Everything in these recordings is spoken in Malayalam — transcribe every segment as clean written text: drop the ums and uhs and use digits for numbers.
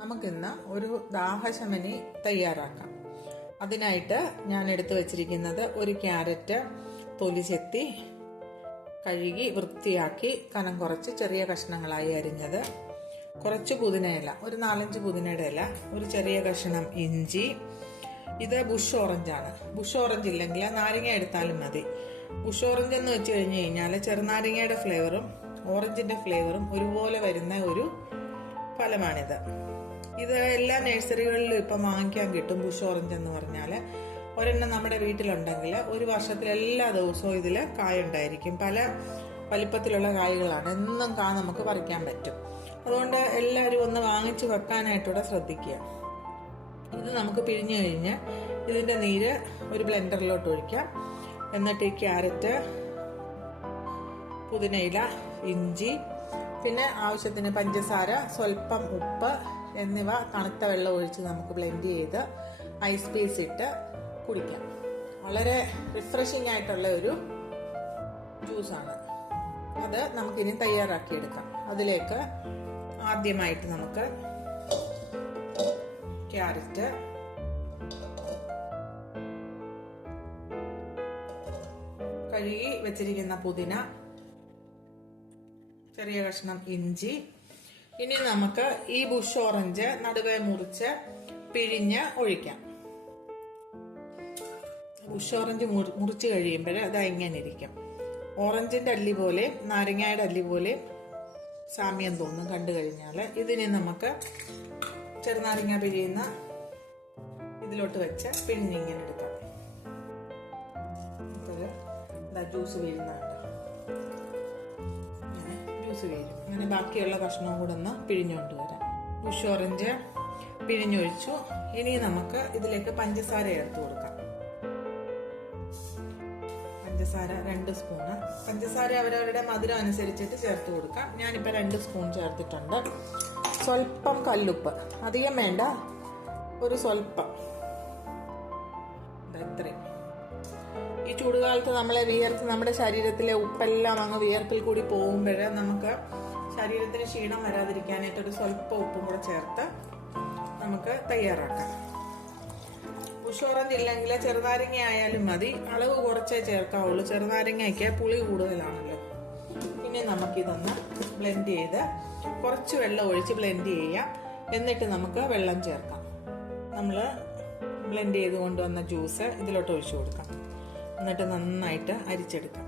നമുക്കിന്ന് ഒരു ദാഹശമനി തയ്യാറാക്കാം. അതിനായിട്ട് ഞാൻ എടുത്തു വച്ചിരിക്കുന്നത് ഒരു ക്യാരറ്റ് തൊലി ചെത്തി കഴുകി വൃത്തിയാക്കി കനം കുറച്ച് ചെറിയ കഷ്ണങ്ങളായി അരിഞ്ഞത്, കുറച്ച് പുതിനയില, ഒരു 4-5 പുതിനയുടെ ഇല, ഒരു ചെറിയ കഷ്ണം ഇഞ്ചി. ഇത് ബുഷ് ഓറഞ്ചാണ്. ബുഷ് ഓറഞ്ച് ഇല്ലെങ്കിൽ നാരങ്ങ എടുത്താലും മതി. ബുഷ് ഓറഞ്ച് എന്ന് വെച്ച് കഴിഞ്ഞ് കഴിഞ്ഞാൽ ചെറുനാരങ്ങയുടെ ഫ്ലേവറും ഓറഞ്ചിന്റെ ഫ്ലേവറും ഒരുപോലെ വരുന്ന ഒരു ഫലമാണിത്. ഇത് എല്ലാ നഴ്സറികളിലും ഇപ്പം വാങ്ങിക്കാൻ കിട്ടും. ബുഷ് ഓറഞ്ച് എന്ന് പറഞ്ഞാൽ ഒരെണ്ണം നമ്മുടെ വീട്ടിലുണ്ടെങ്കിൽ ഒരു വർഷത്തിൽ എല്ലാ ദിവസവും ഇതിൽ കായുണ്ടായിരിക്കും. പല വലിപ്പത്തിലുള്ള കായ്കളാണ്. എന്നും നമുക്ക് പറിക്കാൻ പറ്റും. അതുകൊണ്ട് എല്ലാവരും ഒന്ന് വാങ്ങിച്ച് വെക്കാനായിട്ടൂടെ ശ്രദ്ധിക്കുക. ഇത് നമുക്ക് പിഴിഞ്ഞു കഴിഞ്ഞ് ഇതിന്റെ നീര് ഒരു ബ്ലെൻഡറിലോട്ട് ഒഴിക്കാം. എന്നിട്ട് ഈ ക്യാരറ്റ്, പുതിനയില, ഇഞ്ചി, പിന്നെ ആവശ്യത്തിന് പഞ്ചസാര, സ്വല്പം ഉപ്പ് എന്നിവ തണുത്ത വെള്ളം ഒഴിച്ച് നമുക്ക് ബ്ലെൻഡ് ചെയ്ത് ഐസ് പീസ് ഇട്ട് കുടിക്കാം. വളരെ റിഫ്രഷിംഗ് ആയിട്ടുള്ള ഒരു ജ്യൂസാണ്. അത് നമുക്കിനി തയ്യാറാക്കിയെടുക്കാം. അതിലേക്ക് ആദ്യമായിട്ട് നമുക്ക് ക്യാരറ്റ്, കഴുകി വെച്ചിരിക്കുന്ന പുതിന, ചെറിയ കഷ്ണം ഇഞ്ചി. ഇനി നമുക്ക് ഈ ബുഷ് ഓറഞ്ച് നടുവേ മുറിച്ച് പിഴിഞ്ഞ് ഒഴിക്കാം. ബുഷ് ഓറഞ്ച് മുറിച്ച് കഴിയുമ്പോൾ അത് ഇങ്ങനെ ഇരിക്കും. ഓറഞ്ചിന്റെ അല്ലി പോലെ നാരങ്ങയുടെ അല്ലി പോലെ സാമ്യം തോന്നും കണ്ടു കഴിഞ്ഞാൽ. ഇതിനെ നമുക്ക് ചെറുനാരങ്ങ പിഴിയുന്ന ഇതിലോട്ട് വെച്ച് പിഴിഞ്ഞിങ്ങനെ എടുക്കാം. ജ്യൂസ് വീഴുന്നുണ്ട്. ജ്യൂസ് വീഴും. അങ്ങനെ ബാക്കിയുള്ള കഷ്ണവും കൂടെ ഒന്ന് പിഴിഞ്ഞുകൊണ്ട് വരാം. ബുഷ് ഓറഞ്ച് പിഴിഞ്ഞൊഴിച്ചു. ഇനി നമുക്ക് ഇതിലേക്ക് പഞ്ചസാര ചേർത്ത് കൊടുക്കാം. പഞ്ചസാര 2 സ്പൂണ്. പഞ്ചസാര അവരവരുടെ മധുരം അനുസരിച്ചിട്ട് ചേർത്ത് കൊടുക്കാം. ഞാനിപ്പോൾ 2 സ്പൂൺ ചേർത്തിട്ടുണ്ട്. സ്വല്പം കല്ലുപ്പ്, അധികം വേണ്ട, ഒരു സ്വല്പം. ഇത്രയും. ഈ ചൂടുകാലത്ത് നമ്മുടെ ശരീരത്തിലെ ഉപ്പെല്ലാം അങ്ങ് വിയർപ്പിൽ കൂടി പോകുമ്പോൾ നമുക്ക് ശരീരത്തിന് ക്ഷീണം വരാതിരിക്കാനായിട്ട് ഒരു സ്വല്പം ഉപ്പും കൂടെ ചേർത്ത് നമുക്ക് തയ്യാറാക്കാം. ബുഷ് ഓറഞ്ച് ഇല്ലെങ്കിൽ ചെറുനാരങ്ങ ആയാലും മതി. അളവ് കുറച്ചേ ചേർക്കാവുള്ളൂ. ചെറുനാരങ്ങയ്ക്ക് പുളി കൂടുതലാണല്ലോ. പിന്നെ നമുക്കിതൊന്ന് ബ്ലെൻഡ് ചെയ്ത് കുറച്ച് വെള്ളം ഒഴിച്ച് ബ്ലെൻഡ് ചെയ്യാം. എന്നിട്ട് നമുക്ക് വെള്ളം ചേർക്കാം. നമ്മൾ ബ്ലെൻഡ് ചെയ്ത് കൊണ്ടുവന്ന ജ്യൂസ് ഇതിലോട്ട് ഒഴിച്ചു കൊടുക്കാം. എന്നിട്ട് നന്നായിട്ട് അരിച്ചെടുക്കാം.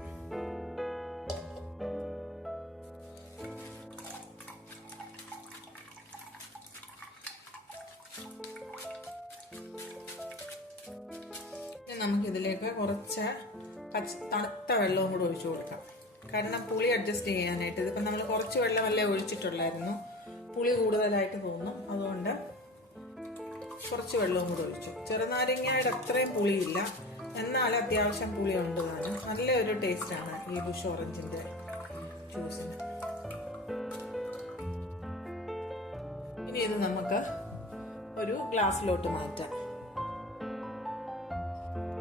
നമുക്കിതിലേക്ക് കുറച്ച് തണുത്ത വെള്ളവും കൂടെ ഒഴിച്ചു കൊടുക്കാം. കാരണം പുളി അഡ്ജസ്റ്റ് ചെയ്യാനായിട്ട്. ഇതിപ്പോൾ നമ്മൾ കുറച്ച് വെള്ളമല്ലേ ഒഴിച്ചിട്ടുള്ളായിരുന്നു. പുളി കൂടുതലായിട്ട് തോന്നും. അതുകൊണ്ട് കുറച്ച് വെള്ളവും കൂടെ ഒഴിച്ചു. ചെറുനാരങ്ങയുടെ അത്രയും പുളിയില്ല, എന്നാൽ അത്യാവശ്യം പുളി ഉണ്ട്. നല്ലൊരു ടേസ്റ്റാണ് ഈ ബുഷ് ഓറഞ്ചിന്റെ ജ്യൂസിന്. ഇനി ഇത് നമുക്ക് ഒരു ഗ്ലാസ്സിലോട്ട് മാറ്റാം.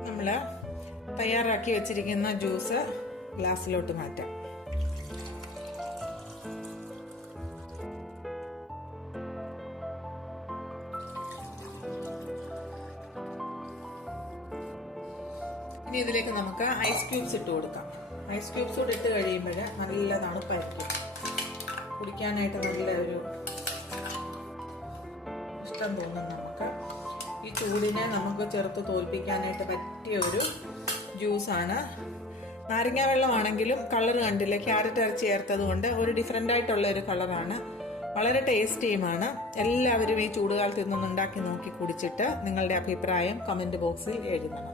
നമ്മൾ തയ്യാറാക്കി വെച്ചിരിക്കുന്ന ജ്യൂസ് ഗ്ലാസ്സിലോട്ട് മാറ്റാം. ഇനി ഇതിലേക്ക് നമുക്ക് ഐസ് ക്യൂബ്സ് ഇട്ട് കൊടുക്കാം. ഐസ് ക്യൂബ്സ് കൂടെ ഇട്ട് കഴിയുമ്പോൾ നല്ല തണുപ്പായിരിക്കും. കുടിക്കാനായിട്ട് നല്ല ഒരു ഇഷ്ടം തോന്നും നമുക്ക്. ഈ ചൂടിനെ നമുക്ക് ചെറുത്ത് തോൽപ്പിക്കാനായിട്ട് പറ്റിയ ഒരു ജ്യൂസാണ്. നാരങ്ങ വെള്ളമാണെങ്കിലും കളർ കണ്ടില്ല, ക്യാരറ്റ് അരച്ച് ചേർത്തത് കൊണ്ട് ഒരു ഡിഫറെൻ്റ് ആയിട്ടുള്ള ഒരു കളറാണ്. വളരെ ടേസ്റ്റിയുമാണ്. എല്ലാവരും ഈ ചൂടുകാലത്ത് ഇന്നൊന്ന് ഉണ്ടാക്കി നോക്കി കുടിച്ചിട്ട് നിങ്ങളുടെ അഭിപ്രായം കമൻറ്റ് ബോക്സിൽ എഴുതണം.